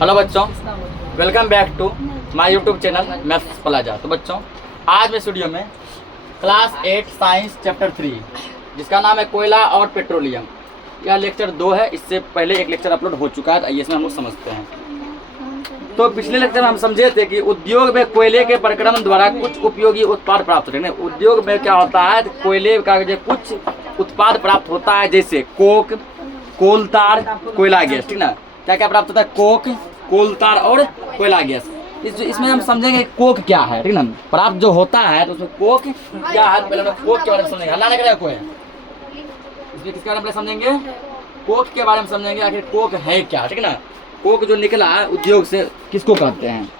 Hello बच्चों, welcome back to my YouTube channel maths plaza. तो बच्चों, आज मैं स्टूडियो में क्लास 8 साइंस चैप्टर 3 जिसका नाम है कोयला और पेट्रोलियम, यह लेक्चर 2 है। इससे पहले एक लेक्चर अपलोड हो चुका है, आइए इसमें हम लोग समझते हैं। तो पिछले लेक्चर में हम समझे थे कि उद्योग में कोयले के प्रक्रमण द्वारा कुछ उपयोगी उत्पाद प्राप्त होते हैं। उद्योग में क्या होता है, कोयले का जो कुछ उत्पाद प्राप्त होता है, जैसे कोक, कोल तार, कोयला गैस। ठीक ना, क्या क्या प्राप्त होता है, कोक, कोल तार और कोयला गैस। इसमें हम समझेंगे कोक क्या है। ठीक ना, प्राप्त जो होता है तो उसमें कोक क्या है, पहले हम कोक के बारे में समझेंगे। हल्ला नहीं करेगा कोई, इसमें किसके बारे में समझेंगे, कोक के बारे में समझेंगे। आखिर कोक है क्या। ठीक ना, कोक जो निकला है उद्योग से किसको कहते हैं।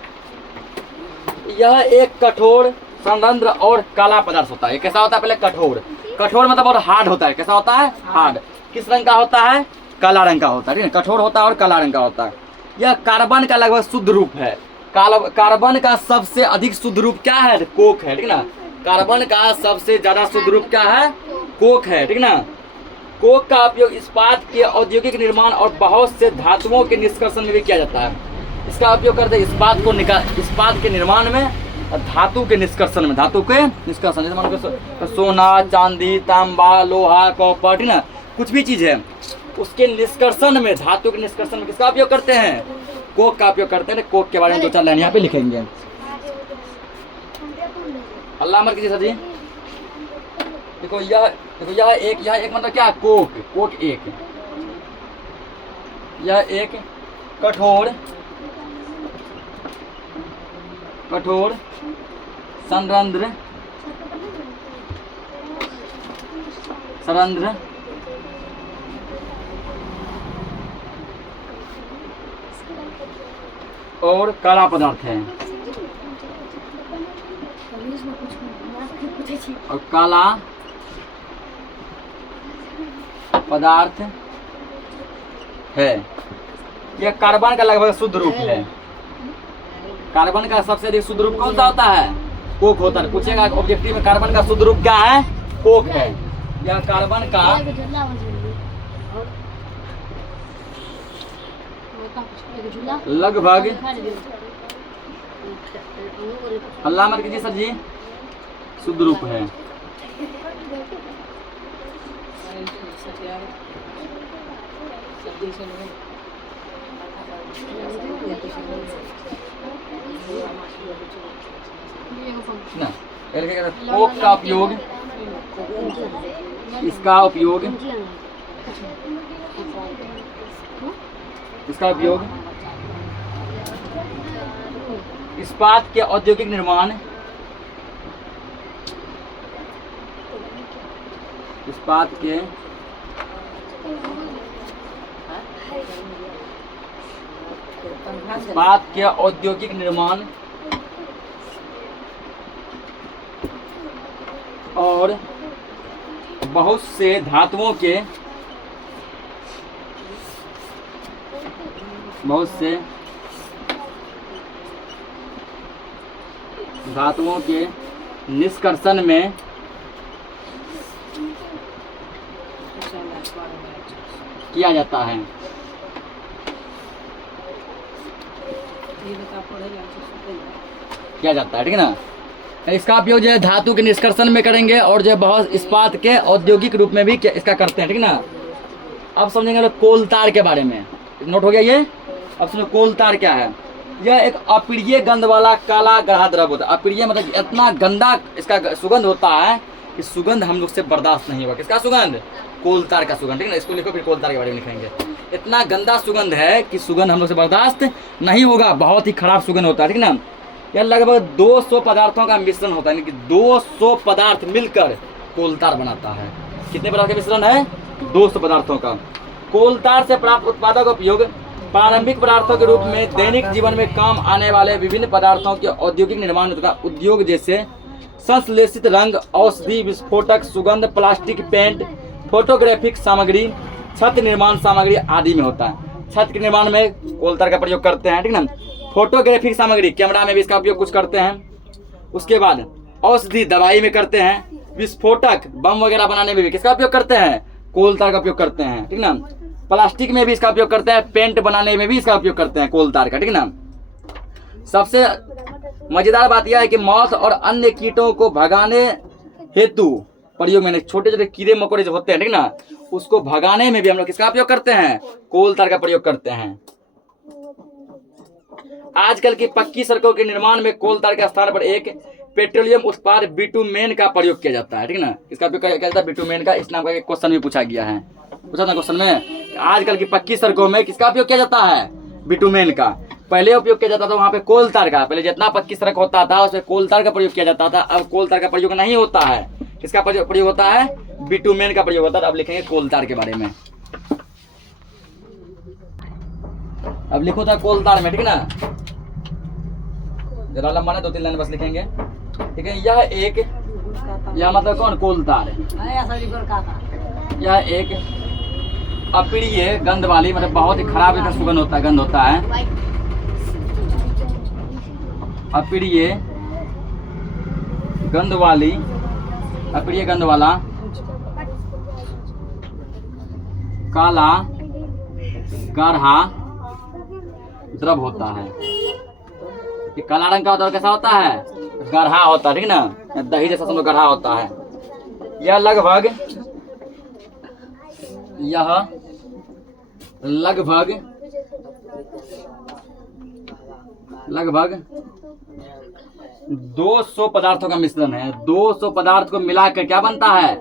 यह एक कठोर, संरंध्र और काला पदार्थ होता है। कैसा होता है, पहले कठोर, कठोर मतलब और हार्ड होता है। कैसा होता है, हार्ड। किस रंग का होता है, काला रंग का होता है। ठीक है, कठोर होता है और काला रंग का होता है। यह कार्बन का लगभग शुद्ध रूप है। कार्बन का सबसे अधिक शुद्ध रूप क्या है, कोक है। ठीक ना, कार्बन का सबसे ज्यादा शुद्ध रूप क्या है, कोक है। ठीक ना, कोक का उपयोग इस्पात के औद्योगिक निर्माण और बहुत से धातुओं के निष्कर्षण में भी किया जाता है। इसका उपयोग करते हैं इस्पात के निर्माण में और धातु के निष्कर्षण में। धातु के निष्कर्षण जैसे मान लो सोना, चांदी, तांबा, लोहा, कॉपर, ठीक ना, कुछ भी चीज है उसके निष्कर्षण में, धातु के निष्कर्षण में किसका उपयोग करते हैं, कोक का उपयोग करते हैं। कोक के बारे में 2-4 लाइन यहाँ पे लिखेंगे। अल्लाह अमर कीजिए सर जी। देखो यह एक मतलब क्या, कोक, कोक एक, यह एक कठोर संरंध्र और काला पदार्थ है। और काला पदार्थ है। यह कार्बन का लगभग शुद्ध रूप है। कार्बन का सबसे अधिक शुद्ध रूप कौन सा होता है, कोक होता है। पूछेगा ऑब्जेक्टिव में कार्बन का शुद्ध रूप क्या है, कोक है। यह कार्बन का लगभग, अल्लाह मर कीजिए सर जी, शुद्ध रूप है। कोक का उपयोग, इसका उपयोग इस्पात के औद्योगिक निर्माण, इस्पात के औद्योगिक निर्माण और बहुत से धातुओं के निष्कर्षण में किया जाता है। ठीक है ना, इसका उपयोग जो है धातु के निष्कर्षण में करेंगे और जो है बहुत इस्पात के औद्योगिक रूप में भी इसका करते हैं। ठीक ना, अब समझेंगे लोग कोल तार के बारे में। नोट हो गया ये। अब सुनो कोल तार क्या है। यह एक अप्रिय गंध वाला काला गाढ़ा द्रव होता है। अप्रिय मतलब इतना गंदा इसका सुगंध होता है कि सुगंध हम लोग से बर्दाश्त नहीं होगा। किसका सुगंध, कोल तार का सुगंध। ठीक ना, इसको लिखो, फिर कोल तार के बारे में लिखेंगे। इतना गंदा सुगंध है कि सुगंध हम लोग से बर्दाश्त नहीं होगा, बहुत ही खराब सुगंध होता है। ठीक ना, यह लगभग 200 पदार्थों का मिश्रण होता है, यानी कि 200 पदार्थ मिलकर कोल तार बनाता है। कितने पदार्थ का मिश्रण है, 200 पदार्थों का। कोल तार से प्राप्त उत्पादों का उपयोग प्रारंभिक पदार्थों के रूप में दैनिक जीवन में काम आने वाले विभिन्न पदार्थों के औद्योगिक निर्माण तथा उद्योग जैसे संश्लेषित रंग, औषधि, विस्फोटक, सुगंध, प्लास्टिक, पेंट, फोटोग्राफिक सामग्री, छत निर्माण सामग्री आदि में होता है। छत के निर्माण में कोल तार का प्रयोग करते हैं, ठीक ना। फोटोग्राफिक सामग्री, कैमरा में भी इसका उपयोग कुछ करते हैं। उसके बाद औषधि, दवाई में करते हैं। विस्फोटक, बम वगैरह बनाने में भी किसका उपयोग करते हैं, कोल तार का उपयोग करते हैं, ठीक ना। प्लास्टिक में भी इसका उपयोग करते हैं, पेंट बनाने में भी इसका उपयोग करते हैं कोल तार का, ठीक है ना। सबसे मजेदार बात यह है कि मौत और अन्य कीटों को भगाने हेतु प्रयोग में, छोटे छोटे कीड़े मकोड़े जो होते हैं, ठीक ना, उसको भगाने में भी हम लोग किसका उपयोग करते हैं, कोल तार का प्रयोग करते हैं। आजकल की पक्की सड़कों के निर्माण में कोल तार के स्थान पर एक पेट्रोलियम उत्पाद बिटुमेन का प्रयोग किया जाता है, ठीक ना। इसका उपयोग किया जाता है बिटुमेन का, इस नाम का क्वेश्चन भी पूछा गया है, पूछा था क्वेश्चन में। आजकल की पक्की सड़कों में किसका उपयोग किया जाता है, बिटुमेन का। पहले उपयोग किया जाता था वहां पे कोल तार का, पहले जितना पक्की सड़क होता था उसमें कोल तार का प्रयोग किया जाता था। अब कोल तार का प्रयोग नहीं होता है, किसका प्रयोग होता है, बिटुमेन का प्रयोग होता है। अब लिखेंगे कोल तार के बारे में, अब लिखो था कोल तार में, ठीक है ना। जरा लंबा है, 2-3 लाइन बस लिखेंगे, ठीक है। यह मतलब कौन, कोल तार है। यह एक अप्रिय गंध वाली, मतलब बहुत ही खराब इसका सुगंध होता है, गंध होता है। अप्रिय गंध वाली, अप्रिय गंध वाला काला गाढ़ा द्रव होता है। ये काला रंग का होता है, कैसा होता है, गाढ़ा होता है, ठीक ना, दही जैसा समझो, गाढ़ा होता है। यह लगभग 200 पदार्थों का मिश्रण है। 200 पदार्थ को मिलाकर क्या बनता है,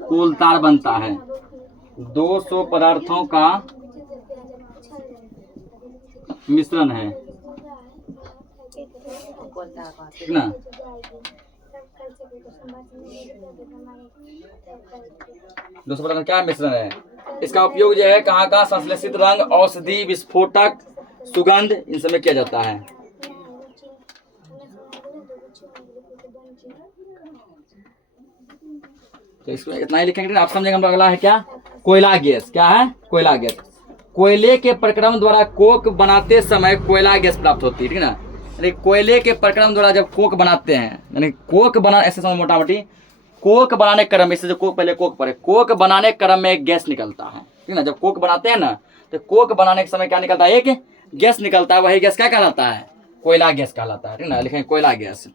कोल तार बनता है। 200 पदार्थों का मिश्रण है, ठीक ना। दूसरा पदार्थ क्या मिश्रण है। इसका उपयोग जो है कहाँ का, संश्लेषित रंग, औषधि, विस्फोटक, सुगंध, इन सब में किया जाता है। तो इसमें इतना ही लिखेंगे, आप समझेंगे। हम अगला है क्या, कोयला गैस। क्या है, कोयला गैस। कोयले के प्रक्रम द्वारा कोक बनाते समय कोयला गैस प्राप्त होती है, ठीक है ना। यानी कोयले के प्रक्रम द्वारा जब कोक बनाते हैं, यानी कोक बना, ऐसे समझ मोटा मोटी, कोक बनाने क्रम में, इससे जो कोक, पहले कोक पड़े, कोक बनाने क्रम में एक गैस निकलता है, ठीक ना। जब कोक बनाते हैं ना, तो कोक बनाने के समय क्या निकलता है, एक गैस निकलता है। वही गैस क्या कहलाता है, कोयला गैस कहलाता है, ठीक ना। लिखेंगे कोयला गैस।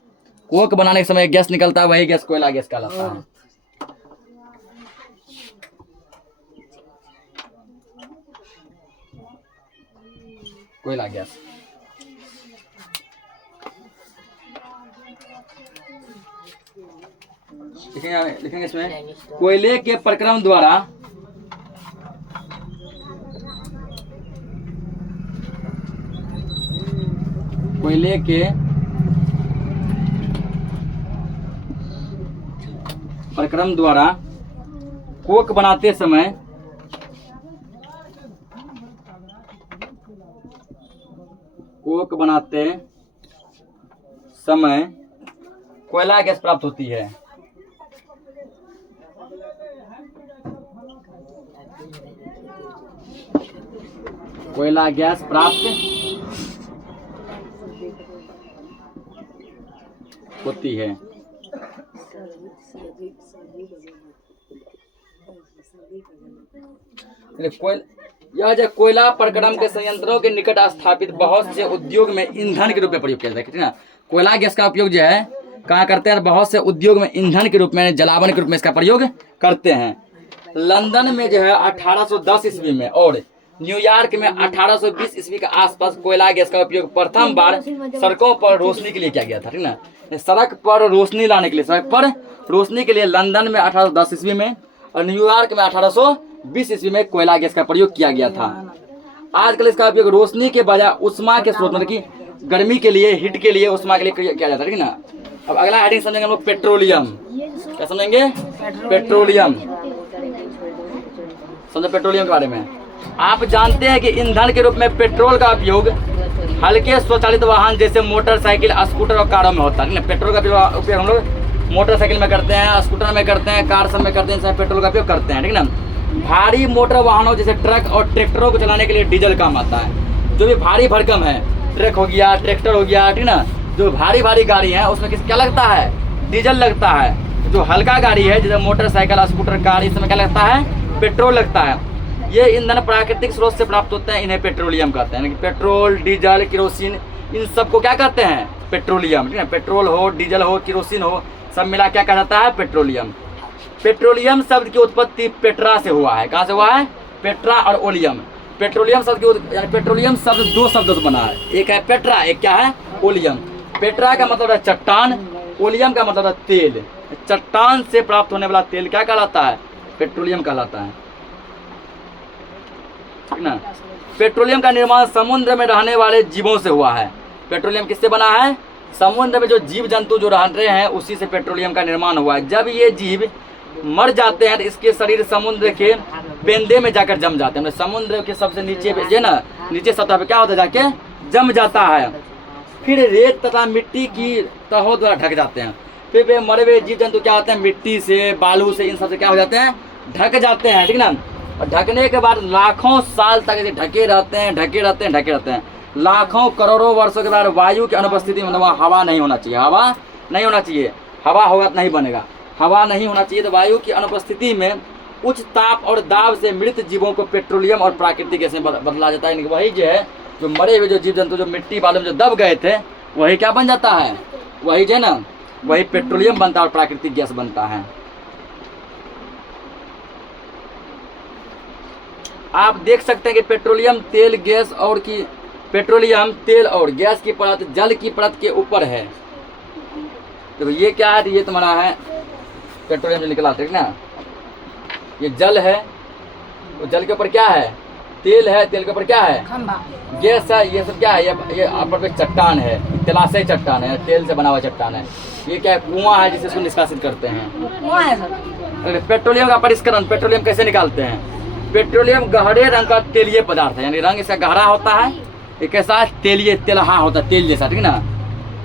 कोक बनाने के समय एक गैस निकलता है, वही गैस कोयला गैस कहलाता है। कोयला गैस। लिखेंगे इसमें, कोयले के प्रक्रम द्वारा कोयले के प्रक्रम द्वारा कोक बनाते समय कोयला गैस प्राप्त होती है। कोयला गैस प्राप्त होती है। यह जो कोयला प्रक्रम के संयंत्रों के निकट स्थापित बहुत से उद्योग में ईंधन के रूप में प्रयोग किया जाता है, ठीक है ना। कोयला गैस का उपयोग जो है कहाँ करते हैं, बहुत से उद्योग में ईंधन के रूप में, जलावन के रूप में इसका प्रयोग करते हैं। लंदन में जो है 1810 ईस्वी में और न्यूयॉर्क में 1820 ईस्वी के आसपास कोयला गैस का उपयोग प्रथम बार सड़कों पर रोशनी के लिए किया गया था, ठीक ना। सड़क पर रोशनी लाने के लिए, सड़क पर रोशनी के लिए लंदन में 1810 ईस्वी में और न्यूयॉर्क में 1820 ईस्वी में कोयला गैस का प्रयोग किया गया था। आजकल इसका उपयोग रोशनी के बजाय उष्मा के स्रोत, मतलब कि गर्मी के लिए, हीट के लिए, उष्मा के लिए किया जाता है, ठीक ना। अब अगला हेडिंग समझेंगे हम लोग, पेट्रोलियम। क्या समझेंगे, पेट्रोलियम। समझो पेट्रोलियम के बारे में। आप जानते हैं कि ईंधन के रूप में पेट्रोल का उपयोग हल्के स्वचालित वाहन जैसे मोटरसाइकिल, स्कूटर और कारों में होता है, ठीक ना। पेट्रोल का उपयोग हम लोग मोटरसाइकिल में करते हैं, स्कूटर में करते हैं, कार सब में करते हैं, सब पेट्रोल का उपयोग करते हैं, ठीक ना। भारी मोटर वाहनों जैसे ट्रक और ट्रैक्टरों को चलाने के लिए डीजल काम आता है। जो भी भारी भरकम है, ट्रक हो गया, ट्रैक्टर हो गया, ठीक ना, जो भारी भारी गाड़ी है उसमें क्या लगता है, डीजल लगता है। जो हल्का गाड़ी है जैसे मोटरसाइकिल, स्कूटर, कार, इसमें क्या लगता है, पेट्रोल लगता है। ये ईंधन प्राकृतिक स्रोत से प्राप्त होते हैं, इन्हें पेट्रोलियम कहते हैं। यानी कि पेट्रोल, डीजल, केरोसिन, इन सबको क्या कहते हैं? पेट्रोलियम। ठीक है, पेट्रोल हो, डीजल हो, केरोसिन हो, सब मिला क्या कहा जाता है? पेट्रोलियम। पेट्रोलियम शब्द की उत्पत्ति पेट्रा से हुआ है। कहाँ से हुआ है? पेट्रा और ओलियम। पेट्रोलियम शब्द की पेट्रोलियम शब्द दो शब्दों से बना है, एक है पेट्रा, एक क्या है? ओलियम। पेट्रा का मतलब है चट्टान, ओलियम का मतलब है तेल। चट्टान से प्राप्त होने वाला तेल क्या कहलाता है? पेट्रोलियम कहलाता है, ठीक ना। पेट्रोलियम का निर्माण समुद्र में रहने वाले जीवों से हुआ है। पेट्रोलियम किससे बना है? समुद्र में जो जीव जंतु जो रह रहे हैं उसी से पेट्रोलियम का निर्माण हुआ है। जब ये जीव मर जाते हैं तो इसके शरीर समुद्र के पेंदे में जाकर जम जाते हैं। समुद्र के सबसे नीचे जो ना, नीचे सतह पे क्या होता है? जाके जम जाता है। फिर रेत तथा मिट्टी की तहों द्वारा ढक जाते हैं। फिर वे मरे हुए जीव जंतु क्या होते हैं? मिट्टी से, बालू से, इन सब से क्या हो जाते हैं? ढक जाते हैं, ठीक ना। और ढकने के बाद लाखों साल तक इसे ढके रहते हैं, ढके रहते हैं, ढके रहते हैं। लाखों करोड़ों वर्षों के बाद वायु की अनुपस्थिति में, वहाँ हवा नहीं होना चाहिए, हवा नहीं होना चाहिए, हवा होगा तो नहीं बनेगा, हवा नहीं होना चाहिए। तो वायु की अनुपस्थिति में उच्च ताप और दाब से मृत जीवों को पेट्रोलियम और प्राकृतिक गैस में बदला जाता है। वही जो है, जो मरे हुए जो जीव जंतु जो मिट्टी बालू में जो दब गए थे, वही क्या बन जाता है? वही जो है ना, वही पेट्रोलियम बनता है और प्राकृतिक गैस बनता है। आप देख सकते हैं कि पेट्रोलियम तेल गैस और की पेट्रोलियम तेल और गैस की परत जल की परत के ऊपर है। तो ये क्या है? ये तुम्हारा है पेट्रोलियम जो निकला, ठीक ना। ये जल है, तो जल के ऊपर क्या है? तेल है, तेल के ऊपर क्या है? गैस है। ये सब क्या है? ये ऊपर पे चट्टान है, तिलाशय चट्टान है, तेल से बना हुआ चट्टान है। ये क्या है? कुआं है जिसे इसको निष्कासित करते हैं। कुआं है सर। पेट्रोलियम का परिष्करण, पेट्रोलियम कैसे निकालते हैं? पेट्रोलियम गहरे रंग का तेलीय पदार्थ है, यानी रंग इसका गहरा होता है, एक ऐसा तेलीय तेलहा होता है, तेल जैसा, ठीक ना।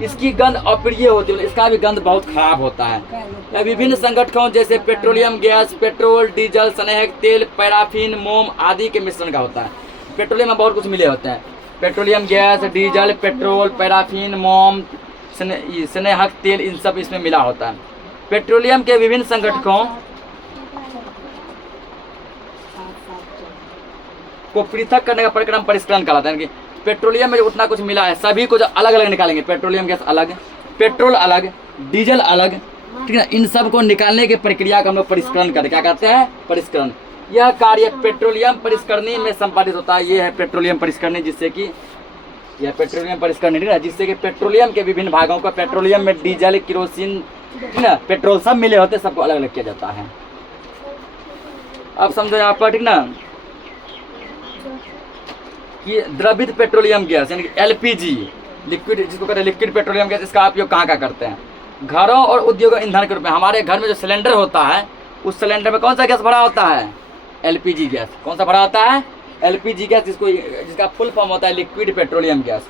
इसकी गंध अप्रिय होती है, इसका भी गंध बहुत खराब होता है। विभिन्न संगठनों जैसे पेट्रोलियम गैस, पेट्रोल, डीजल, स्नेहक तेल, पैराफिन, मोम आदि के मिश्रण का होता है। पेट्रोलियम में बहुत कुछ मिले होते हैं। Petroleum gas, diesel, petrol, paraffin, मोम, स्नेहक तेल, इन सब इसमें मिला होता है। पेट्रोलियम के विभिन्न संगठनों को पृथक करने का प्रक्रम परिष्करण कहलाता है। पेट्रोलियम में जो उतना कुछ मिला है सभी को जो अलग अलग निकालेंगे, पेट्रोलियम गैस अलग, पेट्रोल अलग, डीजल अलग, ठीक है। इन सब को निकालने की प्रक्रिया का हम लोग परिष्करण करते, क्या कहते हैं? परिष्करण। यह कार्य पेट्रोलियम परिष्करणी में संपादित होता है। ये है पेट्रोलियम परिष्करणी, जिससे कि यह पेट्रोलियम परिष्करणी, ठीक है, जिससे कि पेट्रोलियम के विभिन्न भागों को, पेट्रोलियम में डीजल, केरोसिन, ठीक ना, पेट्रोल सब मिले होते, सबको अलग अलग किया जाता है। अब समझो यहाँ पर, ठीक ना, कि द्रवित पेट्रोलियम गैस यानी कि एलपीजी, लिक्विड जिसको कहते हैं लिक्विड पेट्रोलियम गैस, इसका उपयोग कहाँ कहाँ करते हैं? घरों और उद्योगों ईंधन के रूप में। हमारे घर में जो सिलेंडर होता है उस सिलेंडर में कौन सा गैस भरा होता है? LPG gas. कौन सा भरा होता है? एलपीजी गैस, जिसका फुल फॉर्म होता है लिक्विड पेट्रोलियम गैस।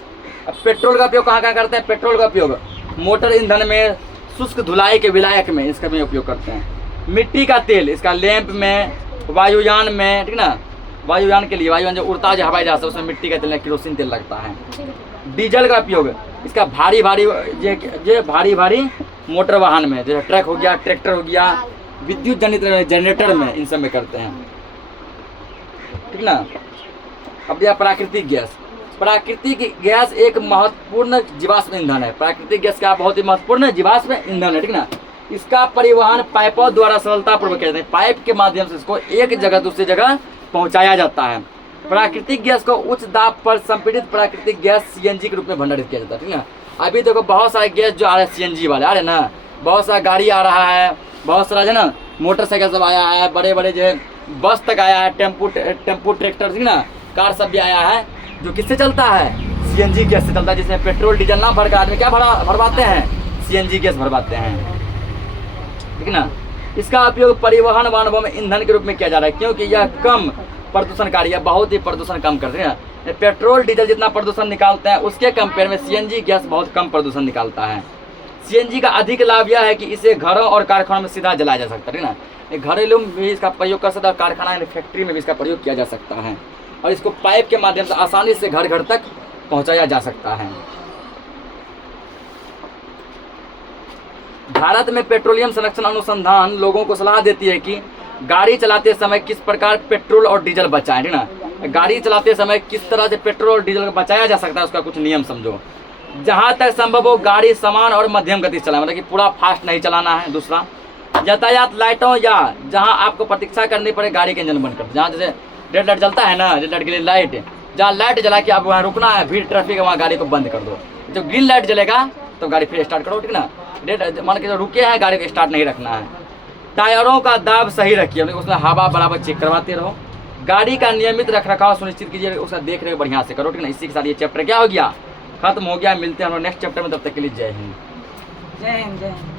अब पेट्रोल का उपयोग कहाँ कहाँ करते हैं? पेट्रोल का उपयोग मोटर ईंधन में, शुष्क धुलाई के विलायक में इसका भी उपयोग करते हैं। मिट्टी का तेल इसका लैंप में, वायुयान में, ठीक ना, वायुयान के लिए, वायुयान जो उड़ता है, जो हवाई जहाज है, उसमें मिट्टी का तेल, केरोसिन तेल लगता है। डीजल का उपयोग इसका भारी भारी मोटर वाहन में, जैसे ट्रक हो गया, ट्रैक्टर हो गया, विद्युत जनित जनरेटर में, इन सब में करते हैं, ठीक ना। अब यह प्राकृतिक गैस। प्राकृतिक गैस एक महत्वपूर्ण जीवाश्म ईंधन है। प्राकृतिक गैस का बहुत ही महत्वपूर्ण जीवाश्म ईंधन है, ठीक ना। इसका परिवहन पाइपों द्वारा सरलतापूर्वक किया जाता है। पाइप के माध्यम से इसको एक जगह दूसरी जगह पहुंचाया जाता है। प्राकृतिक गैस को उच्च दाब पर संपीड़ित प्राकृतिक गैस सीएनजी के रूप में भंडारित किया जाता है, ठीक ना। अभी देखो बहुत सारे गैस जो आ रहे हैं सीएनजी वाले आ रहे हैं ना, बहुत सारा गाड़ी आ रहा है, बहुत सारा जो है ना मोटरसाइकिल सब आया है, बड़े बड़े जो है बस तक आया है, टेम्पू ट्रैक्टर, ठीक ना, कार सब भी आया है, जो किससे चलता है? सीएनजी गैस से चलता है। जिसमें पेट्रोल डीजल ना भर कर आदमी क्या भरवाते हैं? सीएनजी गैस भरवाते हैं, ठीक ना। इसका उपयोग परिवहन वाहनों में ईंधन के रूप में किया जा रहा है, क्योंकि यह कम प्रदूषणकारी है, बहुत ही प्रदूषण कम करते हैं। पेट्रोल डीजल जितना प्रदूषण निकालते हैं उसके कंपेयर में सीएनजी गैस बहुत कम प्रदूषण निकालता है। सीएनजी का अधिक लाभ यह है कि इसे घरों और कारखानों में सीधा जलाया जा सकता है, ठीक ना। घरेलू में भी इसका प्रयोग कर सकता है, कारखाना यानी फैक्ट्री में भी इसका प्रयोग किया जा सकता है, और इसको पाइप के माध्यम से आसानी से घर घर तक पहुँचाया जा सकता है। भारत में पेट्रोलियम संरक्षण अनुसंधान लोगों को सलाह देती है कि गाड़ी चलाते समय किस प्रकार पेट्रोल और डीजल बचाएं, ठीक ना। गाड़ी चलाते समय किस तरह से पेट्रोल और डीजल को बचाया जा सकता है, उसका कुछ नियम समझो। जहाँ तक संभव हो गाड़ी समान और मध्यम गति से चलाएं, मतलब कि पूरा फास्ट नहीं चलाना है। दूसरा, यातायात लाइटों या जहाँ आपको प्रतीक्षा करनी पड़े गाड़ी के इंजन बंद कर, जहाँ जैसे रेड लाइट जलता है ना, रेड लाइट के लिए लाइट, जहाँ लाइट जला के आप वहाँ रुकना है, भीड़ ट्रैफिक है, वहाँ गाड़ी को बंद कर दो। जब ग्रीन लाइट जलेगा तो गाड़ी फिर स्टार्ट करो, ठीक ना। रेड मान के जो रुके हैं गाड़ी को स्टार्ट नहीं रखना है। टायरों का दाब सही रखिए, उसमें हवा बराबर चेक करवाते रहो। गाड़ी का नियमित रखरखाव सुनिश्चित कीजिए, उसका देख रेख बढ़िया से करो, ठीक ना। इसी के साथ ये चैप्टर क्या हो गया, खत्म हो गया। मिलते हैं हम लोग नेक्स्ट चैप्टर में, तब तक के लिए जय हिंद। जय हिंद।